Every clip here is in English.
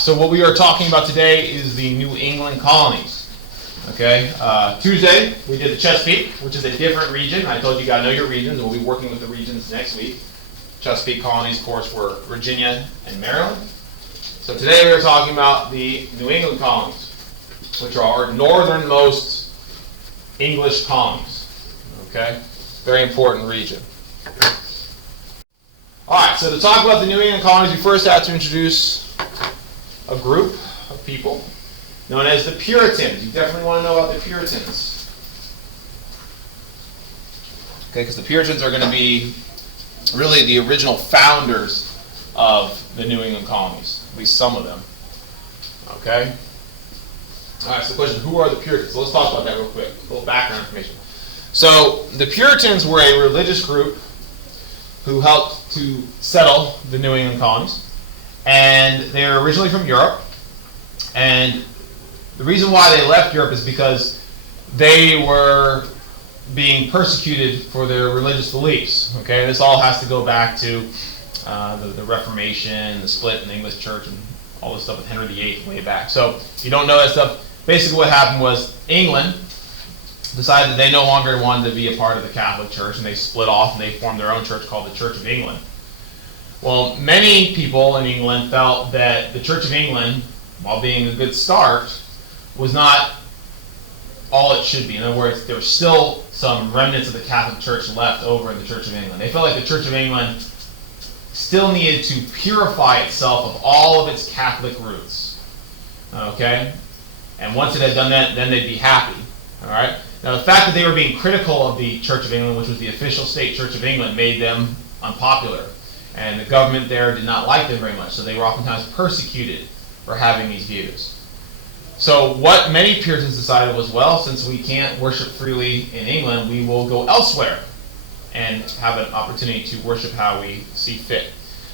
So what we are talking about today is the New England colonies. Okay, Tuesday we did the Chesapeake, which is a different region. I told you got to know your regions, and we'll be working with the regions next week. Chesapeake colonies, of course, were Virginia and Maryland. So today we are talking about the New England colonies, which are our northernmost English colonies. Okay, very important region. All right, so to talk about the New England colonies, we first have to introduce a group of people known as the Puritans. You definitely want to know about the Puritans. Okay, because the Puritans are going to be really the original founders of the New England colonies, at least some of them. Okay? All right, so the question, who are the Puritans? So let's talk about that real quick, a little background information. So the Puritans were a religious group who helped to settle the New England colonies. And they're originally from Europe. And the reason why they left Europe is because they were being persecuted for their religious beliefs. Okay, this all has to go back to the Reformation, the split in the English church, and all this stuff with Henry VIII way back. So if you don't know that stuff, basically what happened was England decided that they no longer wanted to be a part of the Catholic Church, and they split off and they formed their own church called the Church of England. Well, many people in England felt that the Church of England, while being a good start, was not all it should be. In other words, there were still some remnants of the Catholic Church left over in the Church of England. They felt like the Church of England still needed to purify itself of all of its Catholic roots. Okay? And once it had done that, then they'd be happy. All right? Now, the fact that they were being critical of the Church of England, which was the official state Church of England, made them unpopular. And the government there did not like them very much, so they were oftentimes persecuted for having these views. So what many Puritans decided was, well, since we can't worship freely in England, we will go elsewhere and have an opportunity to worship how we see fit.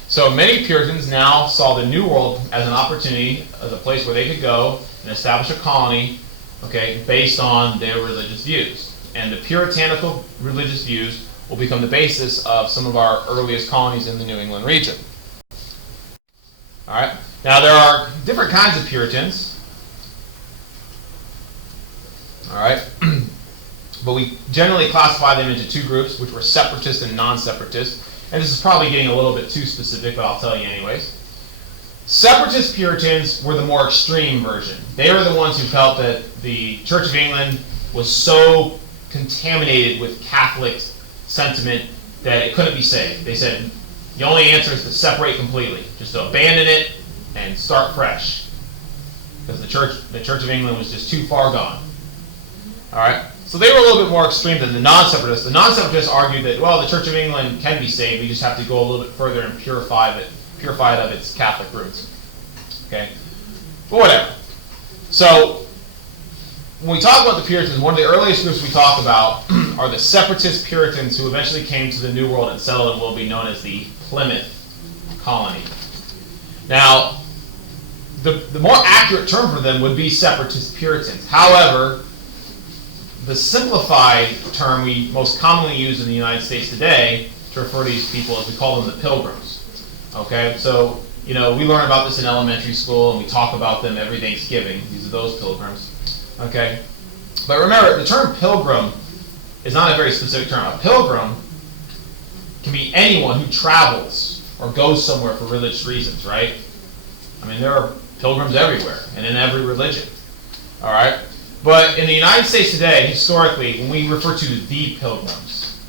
So many Puritans now saw the New World as an opportunity, as a place where they could go and establish a colony, okay, based on their religious views. And the puritanical religious views will become the basis of some of our earliest colonies in the New England region. All right. Now there are different kinds of Puritans. All right. But we generally classify them into two groups, which were separatist and non-separatist. And this is probably getting a little bit too specific, but I'll tell you anyways. Separatist Puritans were the more extreme version. They were the ones who felt that the Church of England was so contaminated with Catholic sentiment that it couldn't be saved. They said the only answer is to separate completely, just to abandon it and start fresh, because the Church of England was just too far gone. All right, so they were a little bit more extreme than the non-separatists. The non-separatists argued that, well, the Church of England can be saved. We just have to go a little bit further and purify it of its Catholic roots. Okay, but whatever. So when we talk about the Puritans, one of the earliest groups we talk about are the separatist Puritans who eventually came to the New World and settled in what will be known as the Plymouth colony. Now, the more accurate term for them would be separatist Puritans. However, the simplified term we most commonly use in the United States today to refer to these people is we call them the Pilgrims. Okay, so we learn about this in elementary school and we talk about them every Thanksgiving. These are those Pilgrims. Okay, but remember, the term pilgrim is not a very specific term. A pilgrim can be anyone who travels or goes somewhere for religious reasons, right? I mean, there are pilgrims everywhere and in every religion. All right, but in the United States today, historically, when we refer to the Pilgrims,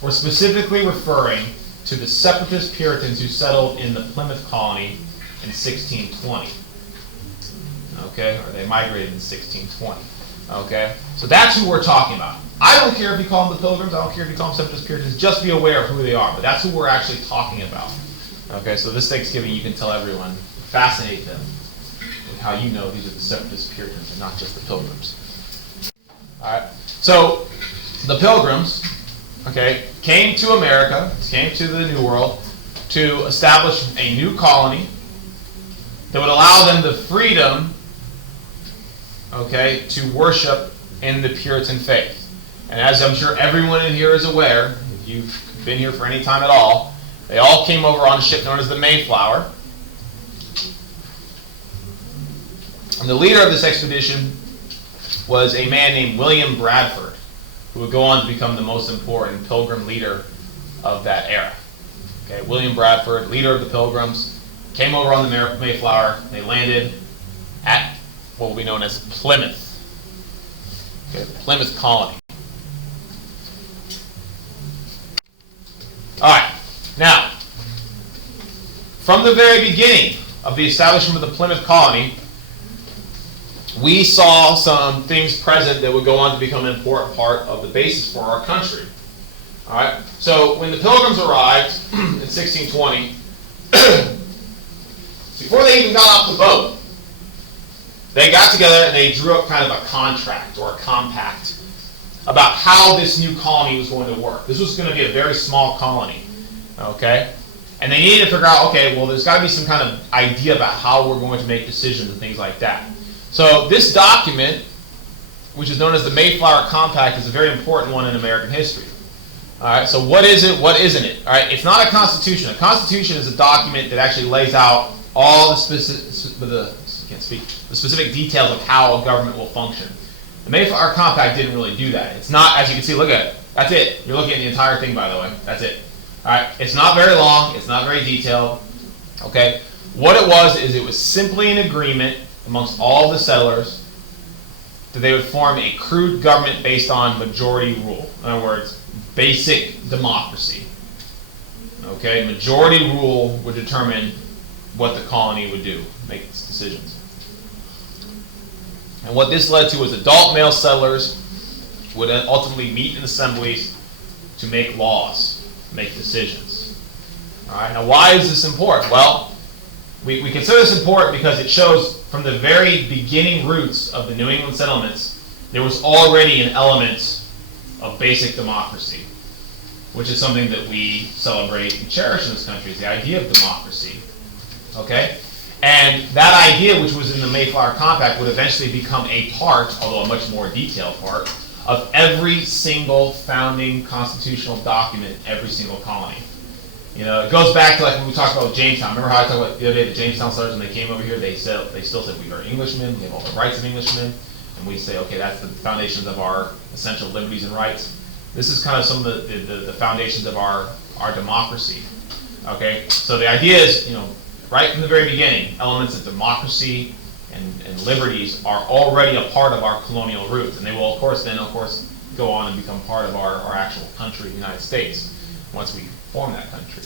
we're specifically referring to the separatist Puritans who settled in the Plymouth colony in 1620. Okay, or they migrated in 1620. Okay, so that's who we're talking about. I don't care if you call them the Pilgrims. I don't care if you call them separatist Puritans. Just be aware of who they are. But that's who we're actually talking about. Okay, so this Thanksgiving you can tell everyone, fascinate them with how you know these are the separatist Puritans and not just the Pilgrims. All right, so the Pilgrims, okay, came to America, came to the New World to establish a new colony that would allow them the freedom, okay, to worship in the Puritan faith. And as I'm sure everyone in here is aware, if you've been here for any time at all, they all came over on a ship known as the Mayflower. And the leader of this expedition was a man named William Bradford, who would go on to become the most important pilgrim leader of that era. Okay, William Bradford, leader of the Pilgrims, came over on the Mayflower. They landed at what will be known as Plymouth. Okay, the Plymouth colony. All right, now, from the very beginning of the establishment of the Plymouth colony, we saw some things present that would go on to become an important part of the basis for our country. All right. So when the Pilgrims arrived in 1620, before they even got off the boat, they got together and they drew up kind of a contract or a compact about how this new colony was going to work. This was going to be a very small colony. Okay. And they needed to figure out, okay, well, there's got to be some kind of idea about how we're going to make decisions and things like that. So this document, which is known as the Mayflower Compact, is a very important one in American history. All right, so what is it? What isn't it? All right, it's not a constitution. A constitution is a document that actually lays out all the specific details of how a government will function. The Mayflower Compact didn't really do that. It's not, as you can see, look at it. That's it. You're looking at the entire thing, by the way. That's it. All right, it's not very long. It's not very detailed. Okay, what it was is it was simply an agreement amongst all the settlers that they would form a crude government based on majority rule. In other words, basic democracy. Okay, majority rule would determine what the colony would do, make its decisions. And what this led to was adult male settlers would ultimately meet in assemblies to make laws, make decisions. All right, now why is this important? Well, we consider this important because it shows from the very beginning roots of the New England settlements, there was already an element of basic democracy, which is something that we celebrate and cherish in this country, is the idea of democracy. Okay? And that idea, which was in the Mayflower Compact, would eventually become a part, although a much more detailed part, of every single founding constitutional document in every single colony. You know, it goes back to like when we talked about Jamestown. Remember how I talked about the other day, the Jamestown settlers, when they came over here, they still said we are Englishmen, we have all the rights of Englishmen, and we say, okay, that's the foundations of our essential liberties and rights. This is kind of some of the foundations of our democracy. Okay, so the idea is, you know, right from the very beginning, elements of democracy and liberties are already a part of our colonial roots, and they will, of course, go on and become part of our actual country, the United States, once we form that country.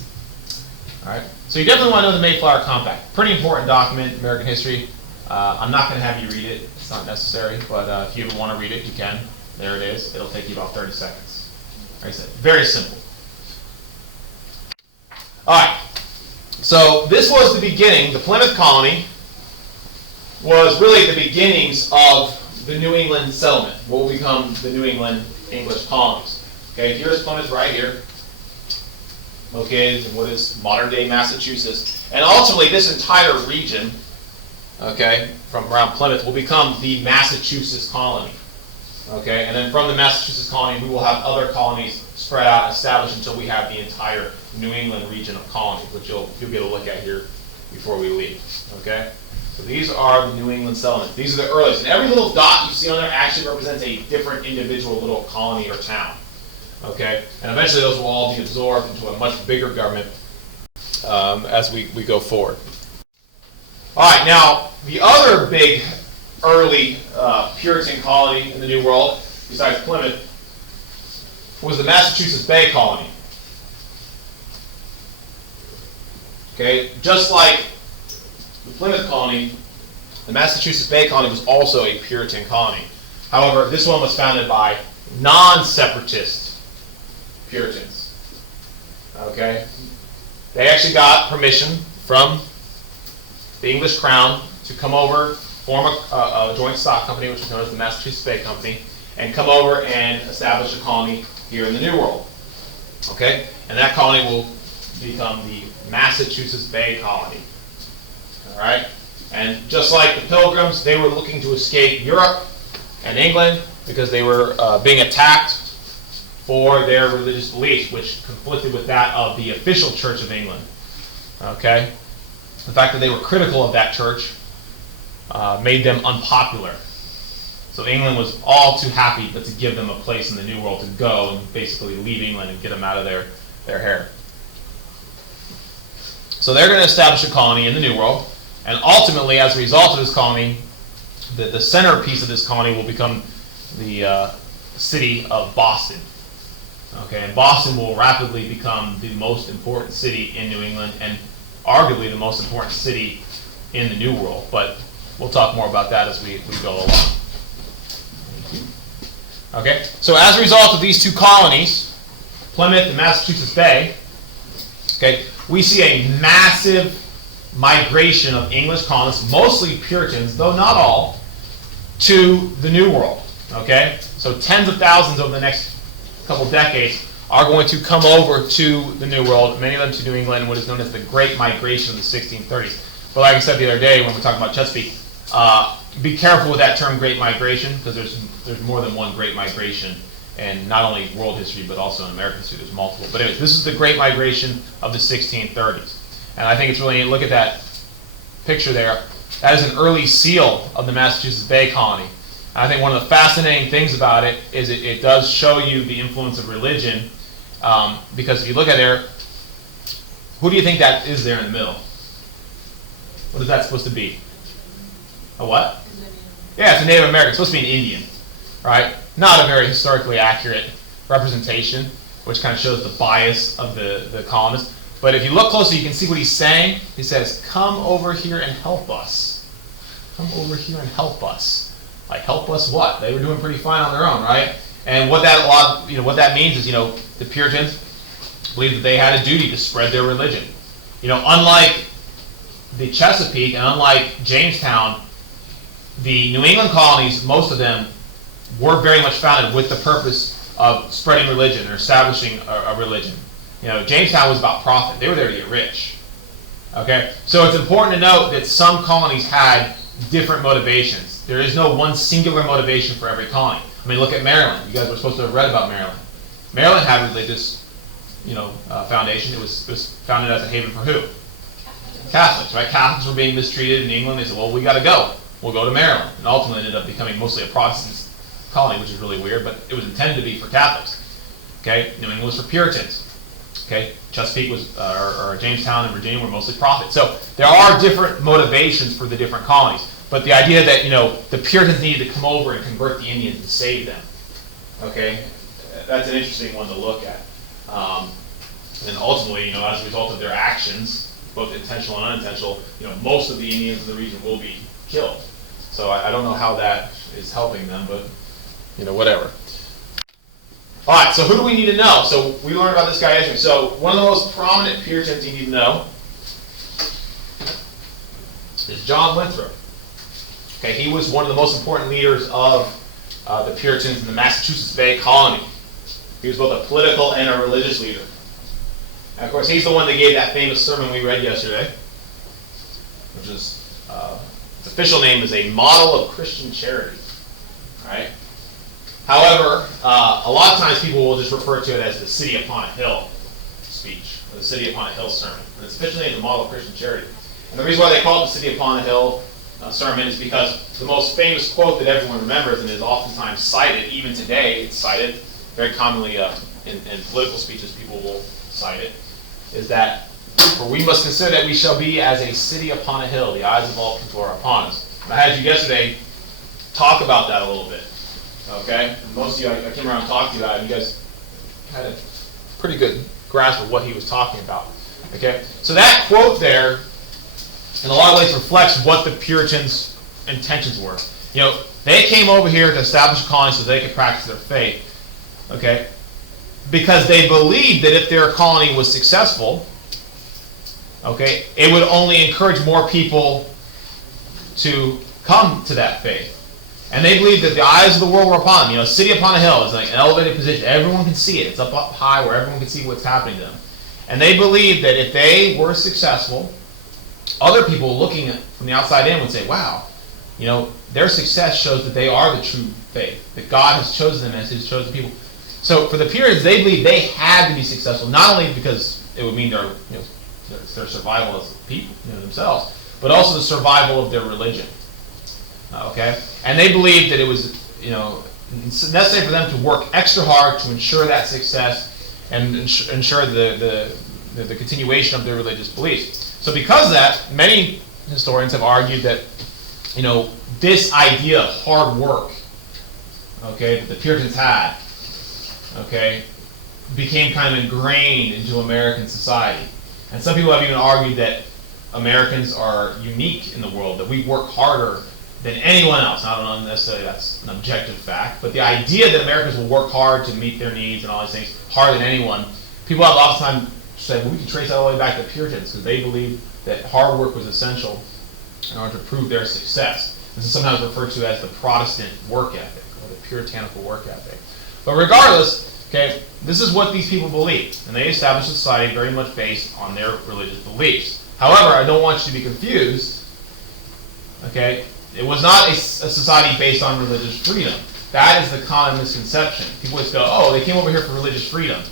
All right. So you definitely want to know the Mayflower Compact. Pretty important document in American history. I'm not going to have you read it. It's not necessary, but if you want to read it, you can. There it is. It'll take you about 30 seconds. Like I said, very simple. All right. So this was the beginning. The Plymouth colony was really the beginnings of the New England settlement, what will become the New England English colonies. Okay, here's Plymouth right here, located in what is modern-day Massachusetts. And ultimately, this entire region, okay, from around Plymouth will become the Massachusetts colony. Okay, and then from the Massachusetts colony, we will have other colonies spread out and established until we have the entire New England region of colonies, which you'll be able to look at here before we leave. Okay, so these are the New England settlements. These are the earliest. And every little dot you see on there actually represents a different individual little colony or town. Okay, and eventually those will all be absorbed into a much bigger government as we go forward. All right, now the other big early Puritan colony in the New World, besides Plymouth, was the Massachusetts Bay Colony. Okay, just like the Plymouth colony, the Massachusetts Bay Colony was also a Puritan colony. However, this one was founded by non-separatist Puritans. Okay, they actually got permission from the English Crown to come over, form a joint stock company, which is known as the Massachusetts Bay Company, and come over and establish a colony here in the New World. Okay, and that colony will become the Massachusetts Bay Colony. All right, and just like the Pilgrims, they were looking to escape Europe and England because they were being attacked for their religious beliefs, which conflicted with that of the official Church of England. Okay, the fact that they were critical of that church made them unpopular. So England was all too happy to give them a place in the New World to go and basically leave England and get them out of their hair. So they're going to establish a colony in the New World, and ultimately, as a result of this colony, the centerpiece of this colony will become the city of Boston. Okay, and Boston will rapidly become the most important city in New England and arguably the most important city in the New World. But we'll talk more about that as we go along. Okay, so as a result of these two colonies, Plymouth and Massachusetts Bay, okay, we see a massive migration of English colonists, mostly Puritans, though not all, to the New World. Okay, so tens of thousands over the next couple decades are going to come over to the New World, many of them to New England, what is known as the Great Migration of the 1630s. But like I said the other day when we were talking about Chesapeake, be careful with that term Great Migration, because there's more than one Great Migration, and not only world history but also in American history there's multiple. But anyways, this is the Great Migration of the 1630s. And I think it's really, look at that picture there, that is an early seal of the Massachusetts Bay Colony. And I think one of the fascinating things about it is it does show you the influence of religion, because if you look at there, who do you think that is there in the middle? What is that supposed to be? A what? Yeah, it's a Native American. It's supposed to be an Indian, right? Not a very historically accurate representation, which kind of shows the bias of the colonists. But if you look closely, you can see what he's saying. He says, "Come over here and help us. Come over here and help us." Like, help us what? They were doing pretty fine on their own, right? And what that means is, the Puritans believed that they had a duty to spread their religion. Unlike the Chesapeake and unlike Jamestown, the New England colonies, most of them, were very much founded with the purpose of spreading religion or establishing a religion. Jamestown was about profit. They were there to get rich. Okay? So it's important to note that some colonies had different motivations. There is no one singular motivation for every colony. I mean, look at Maryland. You guys were supposed to have read about Maryland. Maryland had a religious, foundation. It was founded as a haven for who? Catholics, right? Catholics were being mistreated in England. They said, well, we got to go. We'll go to Maryland. And ultimately ended up becoming mostly a Protestant colony, which is really weird, but it was intended to be for Catholics. Okay? New England was for Puritans. Okay? Chesapeake was, or Jamestown and Virginia were mostly prophets. So there are different motivations for the different colonies. But the idea that, the Puritans needed to come over and convert the Indians and save them. Okay? That's an interesting one to look at. And ultimately, as a result of their actions, both intentional and unintentional, most of the Indians in the region will be killed. So I don't know how that is helping them, but, whatever. All right, so who do we need to know? So we learned about this guy yesterday. So one of the most prominent Puritans you need to know is John Winthrop. Okay, he was one of the most important leaders of the Puritans in the Massachusetts Bay Colony. He was both a political and a religious leader. And of course, he's the one that gave that famous sermon we read yesterday, which is, its official name is A Model of Christian Charity. Right? However, a lot of times people will just refer to it as the City Upon a Hill speech, or the City Upon a Hill sermon. And it's officially named the Model of Christian Charity. And the reason why they call it the City Upon a Hill sermon is because the most famous quote that everyone remembers and is oftentimes cited, even today it's cited, very commonly in political speeches people will cite it, is that, "For we must consider that we shall be as a city upon a hill, the eyes of all people are upon us." And I had you yesterday talk about that a little bit. Okay? And most of you, I came around and talked to you about it, and you guys had a pretty good grasp of what he was talking about. Okay? So that quote there, in a lot of ways, reflects what the Puritans' intentions were. They came over here to establish a colony so they could practice their faith. Okay? Because they believed that if their colony was successful, okay, it would only encourage more people to come to that faith. And they believed that the eyes of the world were upon them. City upon a hill is like an elevated position. Everyone can see it. It's up high where everyone can see what's happening to them. And they believed that if they were successful, other people looking from the outside in would say, wow, their success shows that they are the true faith, that God has chosen them as his chosen people. So for the Puritans, they believed they had to be successful, not only because it would mean their survival as people themselves, but also the survival of their religion. Okay, and they believed that it was, necessary for them to work extra hard to ensure that success and ensure the continuation of their religious beliefs. So because of that, many historians have argued that, this idea of hard work, okay, that the Puritans had, okay, became kind of ingrained into American society. And some people have even argued that Americans are unique in the world, that we work harder than anyone else. I don't know necessarily that's an objective fact, but the idea that Americans will work hard to meet their needs and all these things, harder than anyone, people have a lot of time said, well, we can trace that all the way back to the Puritans, because they believed that hard work was essential in order to prove their success. This is sometimes referred to as the Protestant work ethic, or the puritanical work ethic. But regardless, okay, this is what these people believed, and they established a society very much based on their religious beliefs. However, I don't want you to be confused, okay? It was not a society based on religious freedom. That is the common misconception. People always go, oh, they came over here for religious freedom.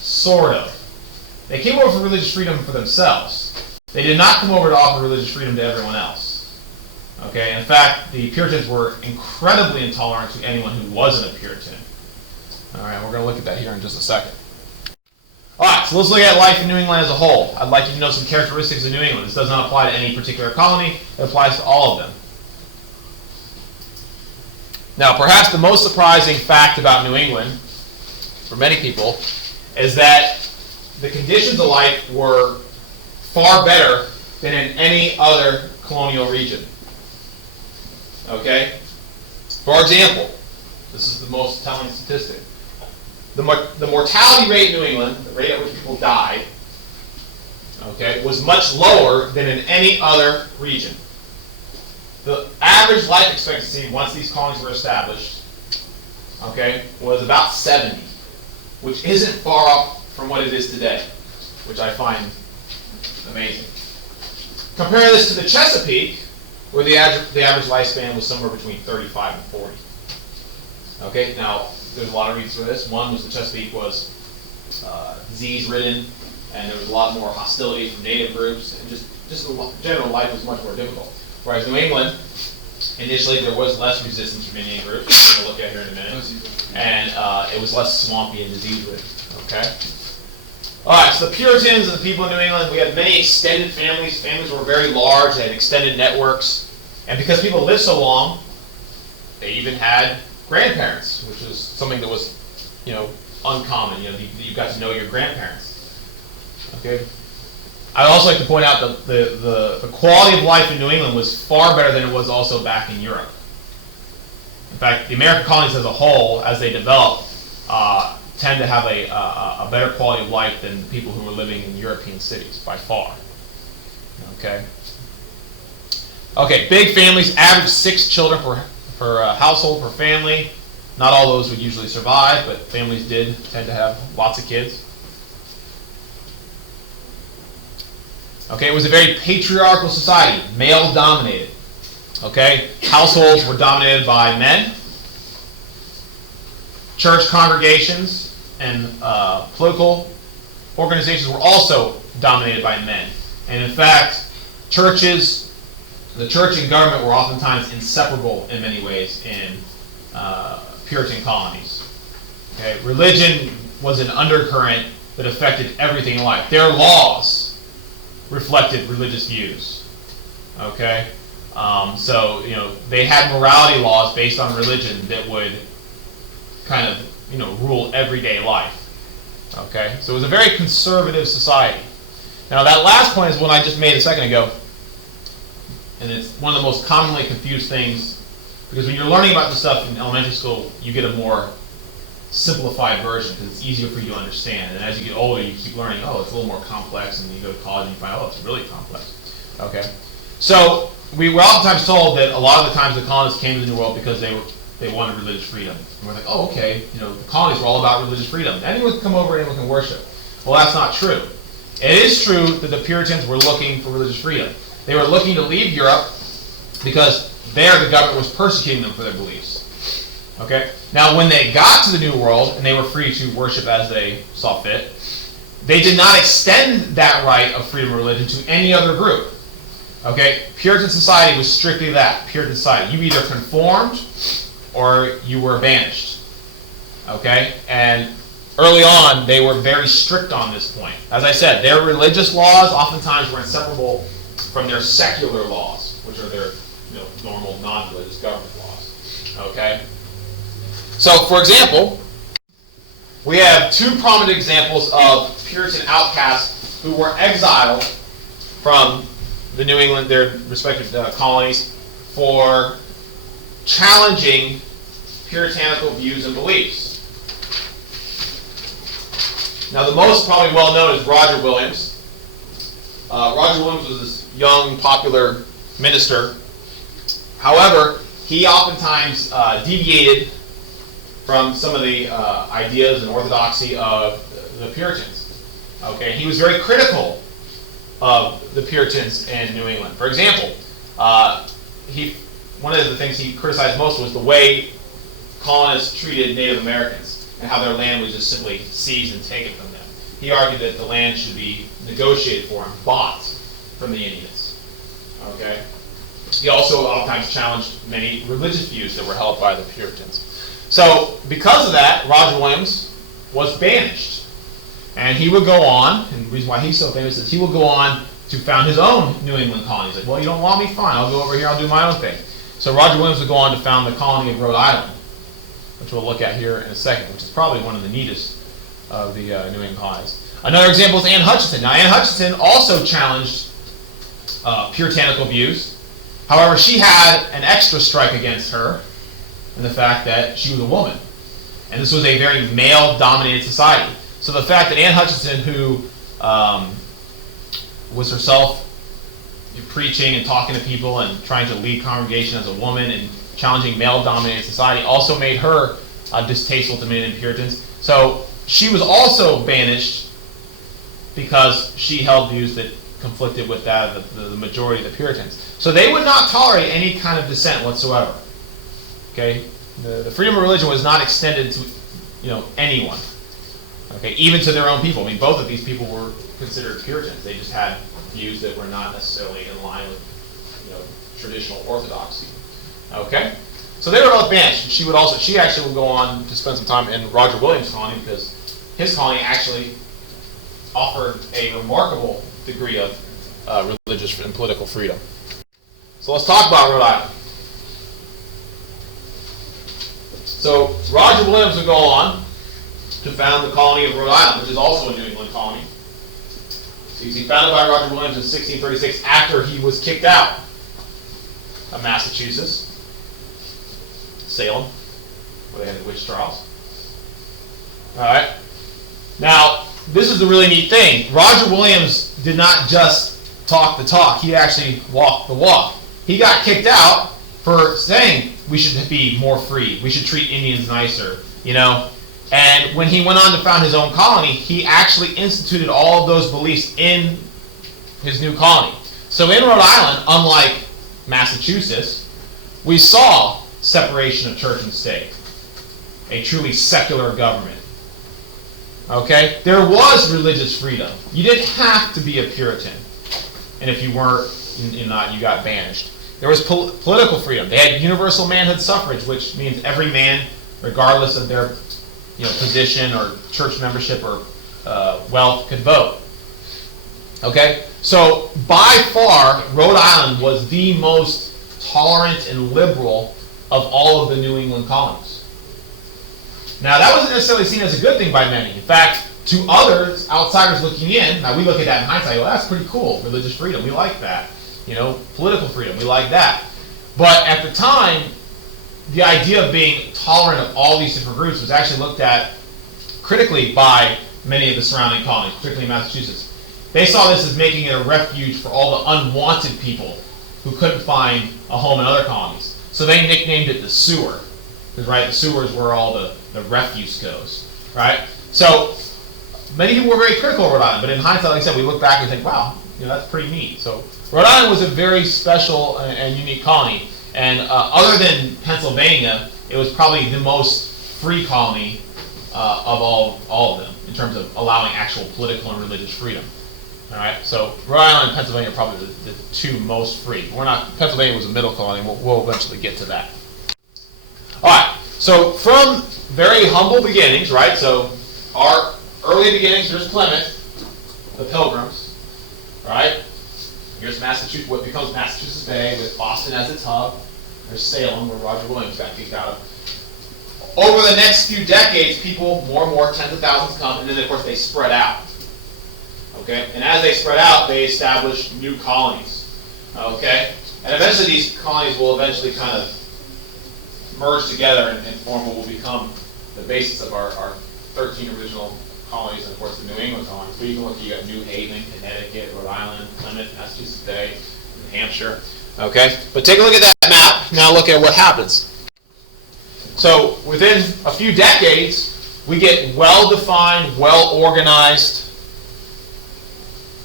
Sort of. They came over for religious freedom for themselves. They did not come over to offer religious freedom to everyone else. Okay, in fact, the Puritans were incredibly intolerant to anyone who wasn't a Puritan. All right, we're going to look at that here in just a second. All right, so let's look at life in New England as a whole. I'd like you to know some characteristics of New England. This does not apply to any particular colony. It applies to all of them. Now, perhaps the most surprising fact about New England, for many people, is that the conditions of life were far better than in any other colonial region. Okay? For example, this is the most telling statistic. The mortality rate in New England, the rate at which people died, okay, was much lower than in any other region. The average life expectancy once these colonies were established, okay, was about 70, which isn't far off from what it is today, which I find amazing. Compare this to the Chesapeake, where the average lifespan was somewhere between 35 and 40. Okay, now there's a lot of reasons for this. One was the Chesapeake was disease-ridden, and there was a lot more hostility from native groups, and just the general life was much more difficult. Whereas New England, initially there was less resistance from Indian groups, which we'll look at here in a minute, and it was less swampy and disease-ridden. Okay. All right, so the Puritans and the people in New England, we had many extended families. Families were very large. They had extended networks. And because people lived so long, they even had grandparents, which was something that was, uncommon. You got to know your grandparents. Okay. I'd also like to point out that the quality of life in New England was far better than it was also back in Europe. In fact, the American colonies as a whole, as they developed, tend to have a better quality of life than the people who were living in European cities, by far. Okay. Okay, big families, average 6 children per household, per family. Not all those would usually survive, but families did tend to have lots of kids. Okay, it was a very patriarchal society, male-dominated. Okay, households were dominated by men. Church congregations and political organizations were also dominated by men. And in fact, the church and government were oftentimes inseparable in many ways in Puritan colonies. Okay, religion was an undercurrent that affected everything in life. Their laws reflected religious views. Okay, so they had morality laws based on religion that would kind of rule everyday life. Okay, so it was a very conservative society. Now that last point is one I just made a second ago, and it's one of the most commonly confused things, because when you're learning about this stuff in elementary school, you get a more simplified version because it's easier for you to understand. And as you get older, you keep learning, oh, it's a little more complex, and you go to college and you find, oh, it's really complex. Okay, so we were oftentimes told that a lot of the times the colonists came to the New World because they wanted religious freedom. And we're like, oh, okay, the colonies were all about religious freedom. Anyone can come over, anyone can worship. Well, that's not true. It is true that the Puritans were looking for religious freedom. They were looking to leave Europe because there the government was persecuting them for their beliefs. Okay? Now, when they got to the New World and they were free to worship as they saw fit, they did not extend that right of freedom of religion to any other group. Okay, Puritan society was strictly that, Puritan society. You either conformed or you were banished. Okay, and early on they were very strict on this point. As I said, their religious laws oftentimes were inseparable from their secular laws, which are their normal non-religious government laws. Okay, so for example, we have two prominent examples of Puritan outcasts who were exiled from the New England, their respective colonies, for challenging puritanical views and beliefs. Now, the most probably well known is Roger Williams. Roger Williams was this young, popular minister. However, he oftentimes deviated from some of the ideas and orthodoxy of the Puritans. Okay, he was very critical of the Puritans in New England. For example, one of the things he criticized most was the way colonists treated Native Americans and how their land was just simply seized and taken from them. He argued that the land should be negotiated for and bought from the Indians. Okay. He also oftentimes challenged many religious views that were held by the Puritans. So, because of that, Roger Williams was banished. And he would go on, and the reason why he's so famous is he would go on to found his own New England colony. He's like, well, you don't want me? Fine, I'll go over here, I'll do my own thing. So Roger Williams would go on to found the colony of Rhode Island, which we'll look at here in a second, which is probably one of the neatest of the New England colonies. Another example is Anne Hutchinson. Now, Anne Hutchinson also challenged puritanical views. However, she had an extra strike against her in the fact that she was a woman. And this was a very male-dominated society. So the fact that Anne Hutchinson, who was herself preaching and talking to people and trying to lead congregation as a woman and challenging male-dominated society, also made her distasteful to many Puritans. So she was also banished because she held views that conflicted with that of the majority of the Puritans. So they would not tolerate any kind of dissent whatsoever. Okay, the freedom of religion was not extended to anyone. Okay, even to their own people. I mean, both of these people were considered Puritans. They just had views that were not necessarily in line with traditional orthodoxy. Okay, so they were both banished. She actually would go on to spend some time in Roger Williams' colony because his colony actually offered a remarkable degree of religious and political freedom. So let's talk about Rhode Island. So Roger Williams would go on to found the colony of Rhode Island, which is also a New England colony. So you see, founded by Roger Williams in 1636 after he was kicked out of Massachusetts, Salem, where they had the witch trials. All right. Now, this is the really neat thing. Roger Williams did not just talk the talk; he actually walked the walk. He got kicked out for saying we should be more free. We should treat Indians nicer, And when he went on to found his own colony, he actually instituted all of those beliefs in his new colony. So in Rhode Island, unlike Massachusetts, we saw separation of church and state, a truly secular government. Okay? There was religious freedom. You didn't have to be a Puritan. And if you weren't, you got banished. There was political freedom. They had universal manhood suffrage, which means every man, regardless of their position or church membership or wealth, could vote. Okay? So by far, Rhode Island was the most tolerant and liberal of all of the New England colonies. Now, that wasn't necessarily seen as a good thing by many. In fact, to others, outsiders looking in, now we look at that in hindsight, well, that's pretty cool. Religious freedom, we like that. Political freedom, we like that. But at the time, the idea of being tolerant of all these different groups was actually looked at critically by many of the surrounding colonies, particularly Massachusetts. They saw this as making it a refuge for all the unwanted people who couldn't find a home in other colonies. So they nicknamed it the sewer. Because, the sewer is where all the refuse goes, right? So many people were very critical of Rhode Island, but in hindsight, like I said, we look back and think, wow, that's pretty neat. So Rhode Island was a very special and unique colony. And other than Pennsylvania, it was probably the most free colony of all of them in terms of allowing actual political and religious freedom. All right, so Rhode Island and Pennsylvania are probably the two most free. We're not. Pennsylvania was a middle colony. We'll eventually get to that. All right, so from very humble beginnings, right? So our early beginnings, here's Plymouth, the Pilgrims, right? Here's Massachusetts, what becomes Massachusetts Bay with Boston as its hub. There's Salem, where Roger Williams got kicked out of. Over the next few decades, people, more and more, tens of thousands come, and then of course they spread out. Okay, and as they spread out, they established new colonies. Okay, and eventually these colonies will eventually kind of merge together and form what will become the basis of our 13 original colonies, and of course the New England colonies. But you can look, you got New Haven, Connecticut, Rhode Island, Plymouth, Massachusetts Bay, New Hampshire. Okay, but take a look at that map. Now look at what happens. So within a few decades, we get well-defined, well-organized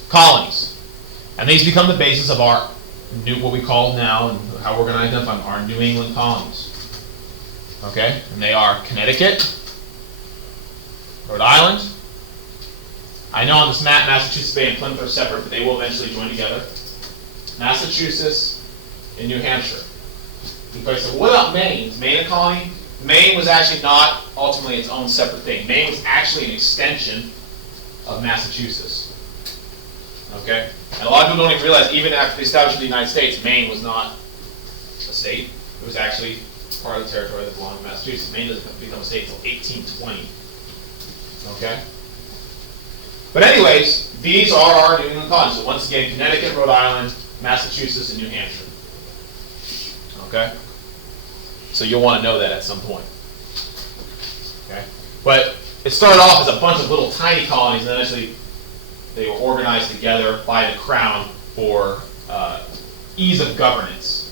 colonies, and these become the basis of our new, what we call now, and how we're going to identify them, our New England colonies. Okay, and they are Connecticut, Rhode Island. I know on this map, Massachusetts Bay and Plymouth are separate, but they will eventually join together. Massachusetts and New Hampshire. Okay, so what about Maine? Is Maine a colony? Maine was actually not ultimately its own separate thing. Maine was actually an extension of Massachusetts. Okay, and a lot of people don't even realize, even after the establishment of the United States, Maine was not a state. It was actually part of the territory that belonged to Massachusetts. Maine doesn't become a state until 1820. Okay? But anyways, these are our New England colonies. So once again, Connecticut, Rhode Island, Massachusetts, and New Hampshire. Okay? So you'll want to know that at some point. Okay? But it started off as a bunch of little tiny colonies, and eventually they were organized together by the crown for ease of governance.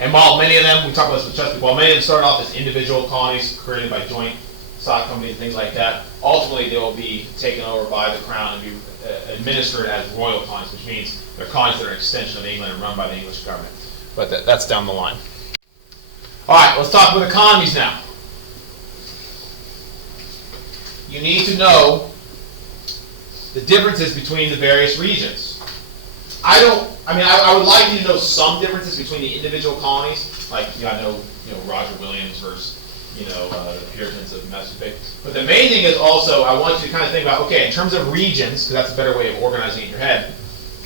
And while many of them, we talked about this with Chesapeake, while many of them started off as individual colonies created by joint stock companies and things like that, ultimately they will be taken over by the crown and be administered as royal colonies, which means they're colonies that are an extension of England and run by the English government. But that's down the line. All right, let's talk about economies now. You need to know the differences between the various regions. I would like you to know some differences between the individual colonies, like I know Roger Williams versus the Puritans of Massachusetts. But the main thing is also I want you to kind of think about, okay, in terms of regions, because that's a better way of organizing it in your head.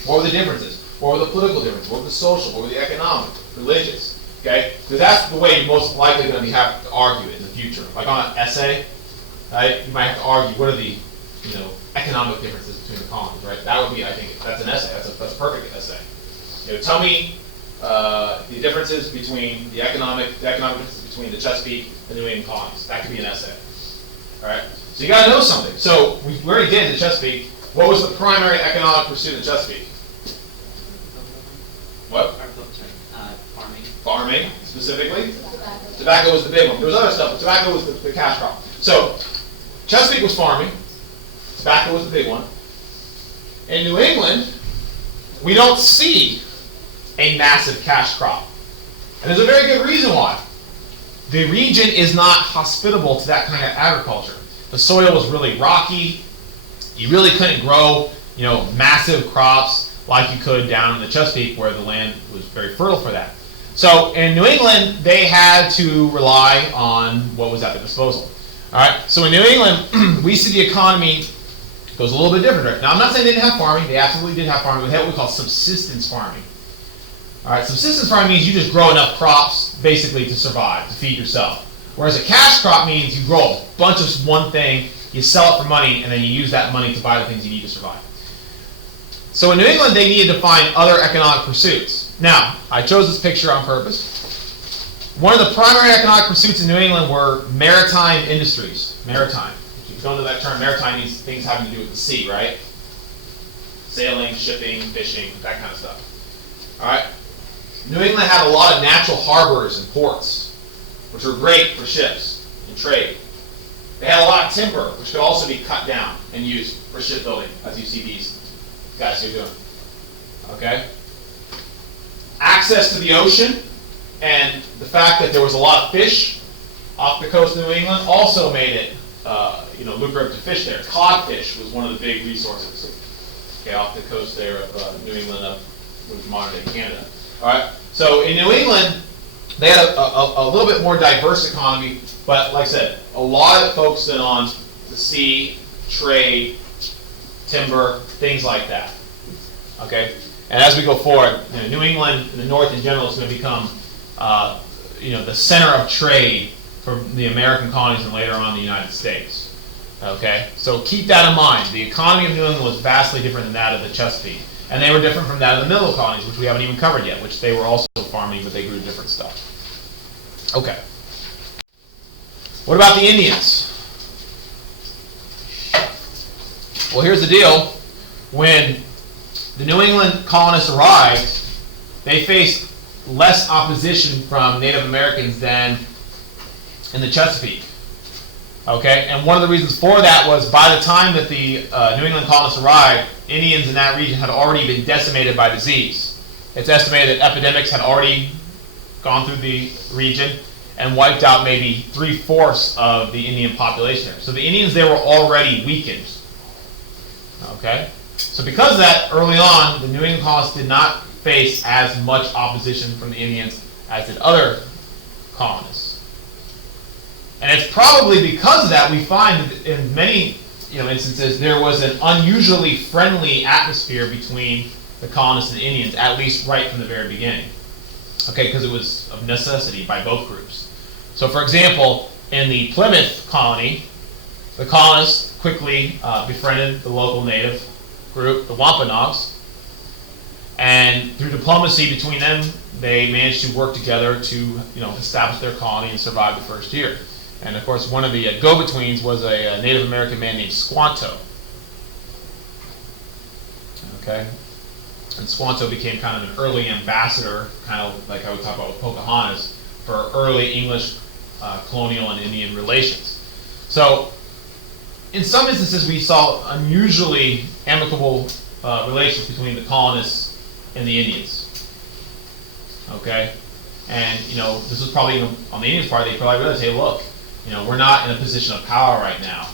What were the differences? What were the political differences? What were the social? What were the economic? Religious? Okay, because that's the way you're most likely going to have to argue it in the future. Like on an essay, right? You might have to argue what are the economic differences between the colonies, right? That would be, I think, that's an essay. That's a perfect essay. Tell me the differences between the economic differences between the Chesapeake and the New England colonies. That could be an essay. All right. So you got to know something. So we already did the Chesapeake. What was the primary economic pursuit in Chesapeake? What? Farming. Farming, specifically. Tobacco was the big one. There was other stuff, but tobacco was the cash crop. So Chesapeake was farming. Tobacco was the big one. In New England, we don't see a massive cash crop. And there's a very good reason why. The region is not hospitable to that kind of agriculture. The soil was really rocky. You really couldn't grow, massive crops like you could down in the Chesapeake where the land was very fertile for that. So in New England, they had to rely on what was at their disposal. All right. So in New England, we see the economy goes a little bit different. Now, I'm not saying they didn't have farming. They absolutely did have farming. They had what we call subsistence farming. All right, subsistence farming means you just grow enough crops basically to survive, to feed yourself. Whereas a cash crop means you grow a bunch of one thing, you sell it for money, and then you use that money to buy the things you need to survive. So in New England, they needed to find other economic pursuits. Now, I chose this picture on purpose. One of the primary economic pursuits in New England were maritime industries. Maritime. If you don't know that term, maritime means things having to do with the sea, right? Sailing, shipping, fishing, that kind of stuff. All right? New England had a lot of natural harbors and ports, which were great for ships and trade. They had a lot of timber, which could also be cut down and used for shipbuilding, as you see these guys here doing. Okay? Access to the ocean and the fact that there was a lot of fish off the coast of New England also made it lucrative to fish there. Codfish was one of the big resources. okay, off the coast there of New England up with modern-day Canada. All right, so in New England, they had a little bit more diverse economy, but like I said, a lot of it focusing on the sea, trade, timber, things like that. Okay, and as we go forward, New England and the North in general is going to become, the center of trade for the American colonies and later on the United States. Okay, so keep that in mind. The economy of New England was vastly different than that of the Chesapeake, and they were different from that of the Middle colonies, which we haven't even covered yet, which they were also farming, but they grew different stuff. Okay. What about the Indians? Well, here's the deal. When the New England colonists arrived, they faced less opposition from Native Americans than in the Chesapeake. Okay, and one of the reasons for that was by the time that the New England colonists arrived, Indians in that region had already been decimated by disease. It's estimated that epidemics had already gone through the region and wiped out maybe 3/4 of the Indian population there. So the Indians there were already weakened. Okay, so because of that, early on, the New England colonists did not face as much opposition from the Indians as did other colonists. And it's probably because of that we find that in many instances there was an unusually friendly atmosphere between the colonists and the Indians, at least right from the very beginning. Okay, because it was of necessity by both groups. So for example, in the Plymouth colony, the colonists quickly befriended the local native group, the Wampanoags, and through diplomacy between them, they managed to work together to establish their colony and survive the first year. And of course, one of the go-betweens was a Native American man named Squanto. Okay, and Squanto became kind of an early ambassador, kind of like how we talk about with Pocahontas, for early English colonial and Indian relations. So, in some instances, we saw unusually amicable relations between the colonists and the Indians. Okay, and this was probably on the Indians' part. They probably realized, hey, look, we're not in a position of power right now.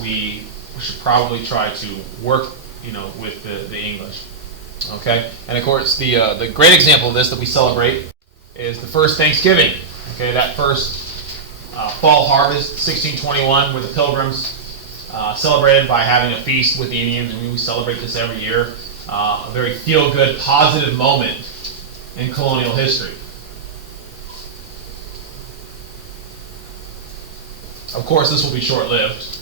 We should probably try to work, with the English. Okay, and of course the great example of this that we celebrate is the first Thanksgiving. Okay, that first fall harvest, 1621, where the Pilgrims celebrated by having a feast with the Indians, and we celebrate this every year. A very feel-good, positive moment in colonial history. Of course, this will be short-lived,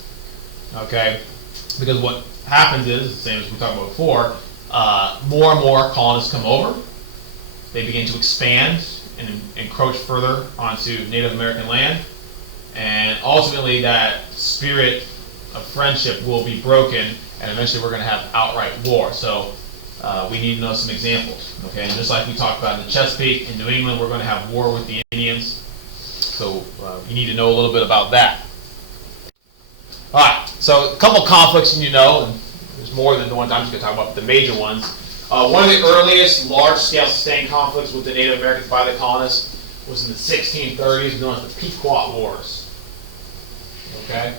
okay? Because what happens is, the same as we talked about before, more and more colonists come over. They begin to expand and encroach further onto Native American land. And ultimately, that spirit of friendship will be broken, and eventually we're going to have outright war. So we need to know some examples, okay? And just like we talked about in the Chesapeake, in New England, we're going to have war with the Indians. So you need to know a little bit about that. All right, so a couple conflicts, and there's more than the ones. I'm just going to talk about the major ones. One of the earliest large-scale sustained conflicts with the Native Americans by the colonists was in the 1630s, known as the Pequot Wars. Okay,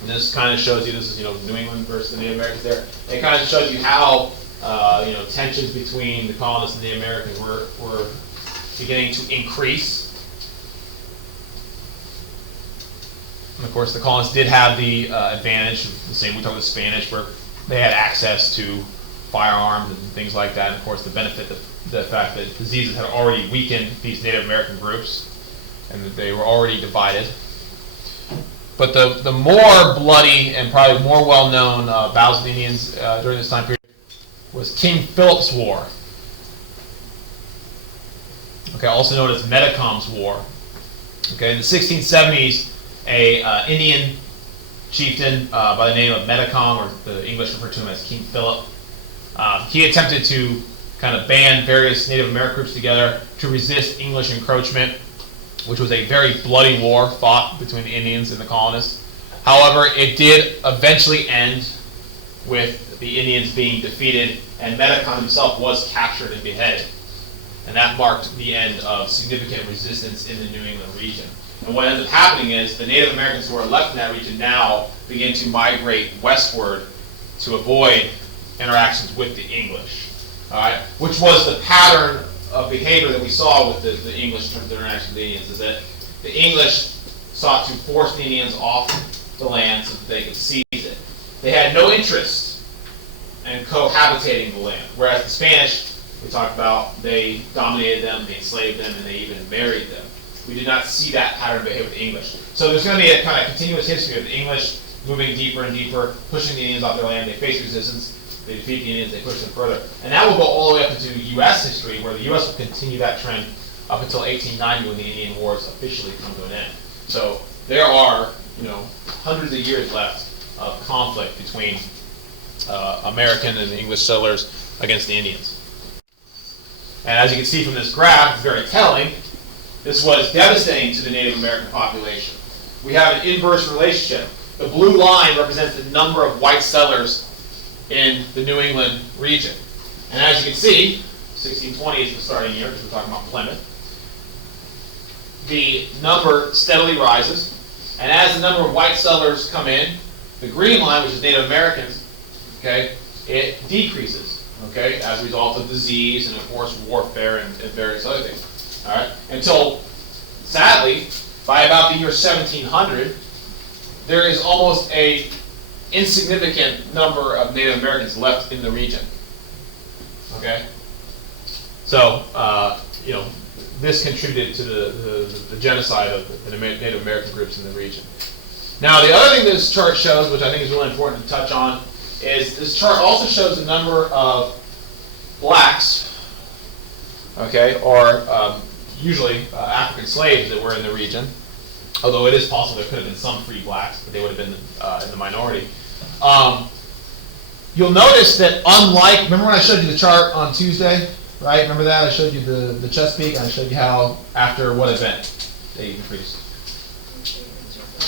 and this kind of shows you, this is New England versus the Native Americans there. It kind of shows you how tensions between the colonists and the Americans were beginning to increase. And of course, the colonists did have the advantage, the same we talked about the Spanish, where they had access to firearms and things like that. And of course, the benefit, the fact that diseases had already weakened these Native American groups, and that they were already divided. But the more bloody and probably more well-known battles of the Indians during this time period was King Philip's War. Okay, also known as Metacom's War. Okay, in the 1670s, a Indian chieftain by the name of Metacom, or the English refer to him as King Philip, he attempted to kind of band various Native American groups together to resist English encroachment, which was a very bloody war fought between the Indians and the colonists. However, it did eventually end with the Indians being defeated, and Metacom himself was captured and beheaded. And that marked the end of significant resistance in the New England region. And what ends up happening is the Native Americans who are left in that region now begin to migrate westward to avoid interactions with the English. All right, which was the pattern of behavior that we saw with the English in terms of interaction with the Indians, is that the English sought to force the Indians off the land so that they could seize it. They had no interest in cohabitating the land, whereas the Spanish, we talked about, they dominated them, they enslaved them, and they even married them. We did not see that pattern of behavior with the English. So there's going to be a kind of continuous history of the English moving deeper and deeper, pushing the Indians off their land. They face resistance, they defeat the Indians, they push them further. And that will go all the way up into U.S. history, where the U.S. will continue that trend up until 1890, when the Indian Wars officially come to an end. So there are, hundreds of years left of conflict between American and English settlers against the Indians. And as you can see from this graph, it's very telling. This was devastating to the Native American population. We have an inverse relationship. The blue line represents the number of white settlers in the New England region. And as you can see, 1620 is the starting year, because we're talking about Plymouth. The number steadily rises, and as the number of white settlers come in, the green line, which is Native Americans, okay, it decreases, okay, as a result of disease and, of course, warfare and various other things. All right, until, sadly, by about the year 1700, there is almost a insignificant number of Native Americans left in the region. Okay, so this contributed to the genocide of the Native American groups in the region. Now, the other thing this chart shows, which I think is really important to touch on, is this chart also shows the number of blacks, okay, or usually African slaves that were in the region, although it is possible there could have been some free blacks, but they would have been in the minority. You'll notice that unlike, remember when I showed you the chart on Tuesday, right? Remember that? I showed you the Chesapeake, and I showed you how, after what event they increased?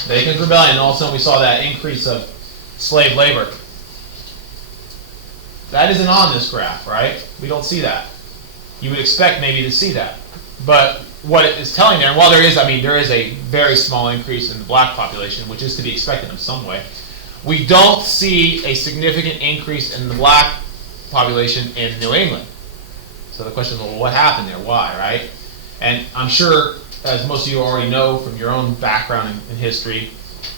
The Bacon's Rebellion, and all of a sudden we saw that increase of slave labor. That isn't on this graph, right? We don't see that. You would expect maybe to see that. But what it is telling there, and while there is a very small increase in the black population, which is to be expected in some way, we don't see a significant increase in the black population in New England. So the question is, well, what happened there? Why, right? And I'm sure, as most of you already know from your own background in history,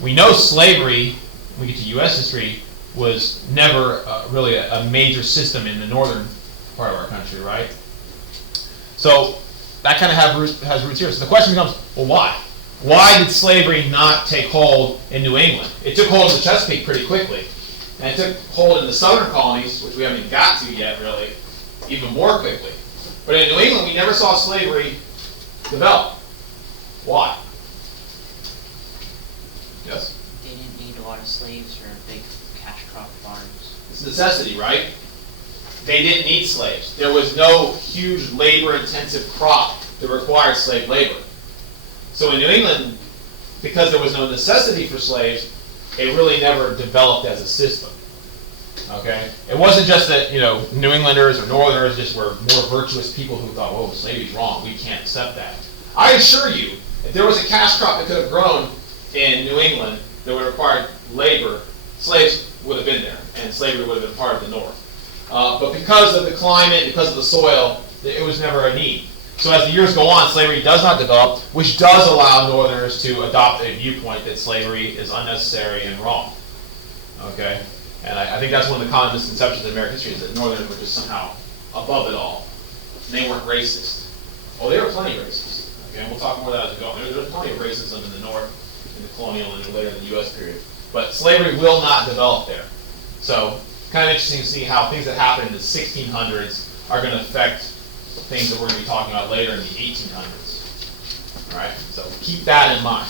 we know slavery, when we get to U.S. history, was never really a major system in the northern part of our country, right? So that kind of has roots here. So the question becomes, well, why? Why did slavery not take hold in New England? It took hold in the Chesapeake pretty quickly. And it took hold in the southern colonies, which we haven't even got to yet, really, even more quickly. But in New England, we never saw slavery develop. Why? Yes? They didn't need a lot of slaves for big cash crop farms. It's a necessity, right? They didn't need slaves. There was no huge labor-intensive crop that required slave labor. So in New England, because there was no necessity for slaves, it really never developed as a system. Okay? It wasn't just that, New Englanders or Northerners just were more virtuous people who thought, whoa, slavery's wrong, we can't accept that. I assure you, if there was a cash crop that could have grown in New England that would have required labor, slaves would have been there, and slavery would have been part of the North. But because of the climate, because of the soil, it was never a need. So as the years go on, slavery does not develop, which does allow Northerners to adopt a viewpoint that slavery is unnecessary and wrong. Okay? And I think that's one of the common misconceptions in American history, is that Northerners were just somehow above it all. And they weren't racist. Oh, they were plenty racist. Okay? And we'll talk more about that as we go. There was plenty of racism in the North, in the colonial and later in the U.S. period. But slavery will not develop there. So, kind of interesting to see how things that happened in the 1600s are going to affect things that we're going to be talking about later in the 1800s. All right? So keep that in mind.